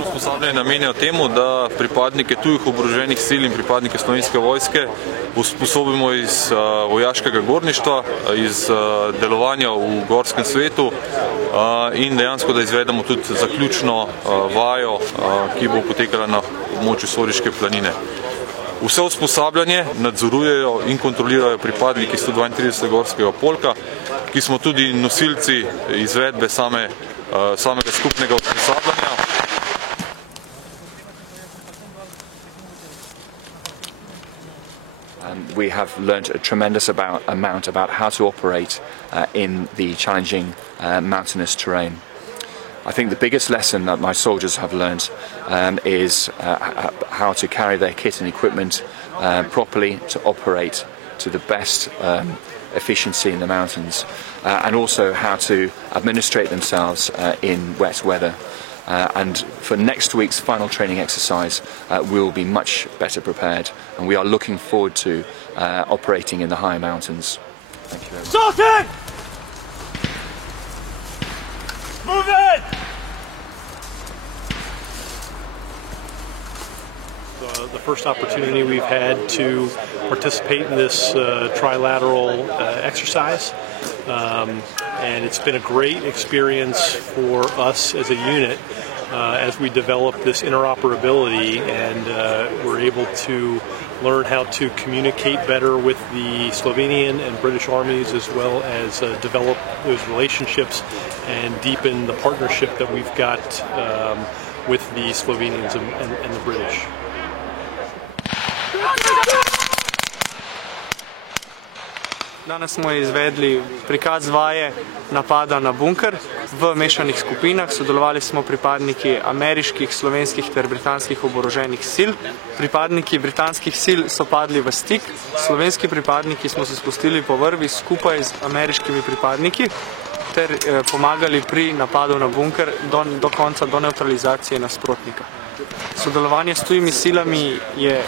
Usposabljanje namenjajo temu, da pripadnike tujih oboroženih sil in pripadnike Slovenske vojske usposobimo iz vojaškega gorništva, iz delovanja v gorskem svetu in dejansko, da izvedemo tudi zaključno vajo, ki bo potekala na območju Soriške planine. Vse usposabljanje nadzorujejo in kontrolirajo pripadniki 132. gorskega polka, ki smo tudi nosilci izvedbe samega skupnega usposabljanja. We have learned a tremendous amount about how to operate in the challenging mountainous terrain. I think the biggest lesson that my soldiers have learned is how to carry their kit and equipment properly, to operate to the best efficiency in the mountains, and also how to administrate themselves in wet weather. And for next week's final training exercise, we'll be much better prepared, and we are looking forward to operating in the high mountains. Thank you very much. Sorted! Move it! The first opportunity we've had to participate in this trilateral exercise, and it's been a great experience for us as a unit as we develop this interoperability, and we're able to learn how to communicate better with the Slovenian and British armies, as well as develop those relationships and deepen the partnership that we've got with the Slovenians and the British. Danes smo izvedli prikaz vaje napada na bunker v mešanih skupinah. Sodelovali smo pripadniki ameriških, slovenskih ter britanskih oboroženih sil. Pripadniki britanskih sil so padli v stik. Slovenski pripadniki smo se spustili po vrvi skupaj z ameriškimi pripadniki ter pomagali pri napadu na bunker do konca, do neutralizacije nasprotnika. Sodelovanje s tujimi silami je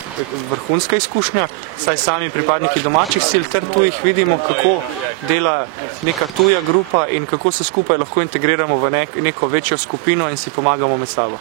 vrhunska izkušnja, saj sami pripadniki domačih sil ter tujih vidimo, kako dela neka tuja grupa in kako se skupaj lahko integriramo v neko večjo skupino in si pomagamo med sabo.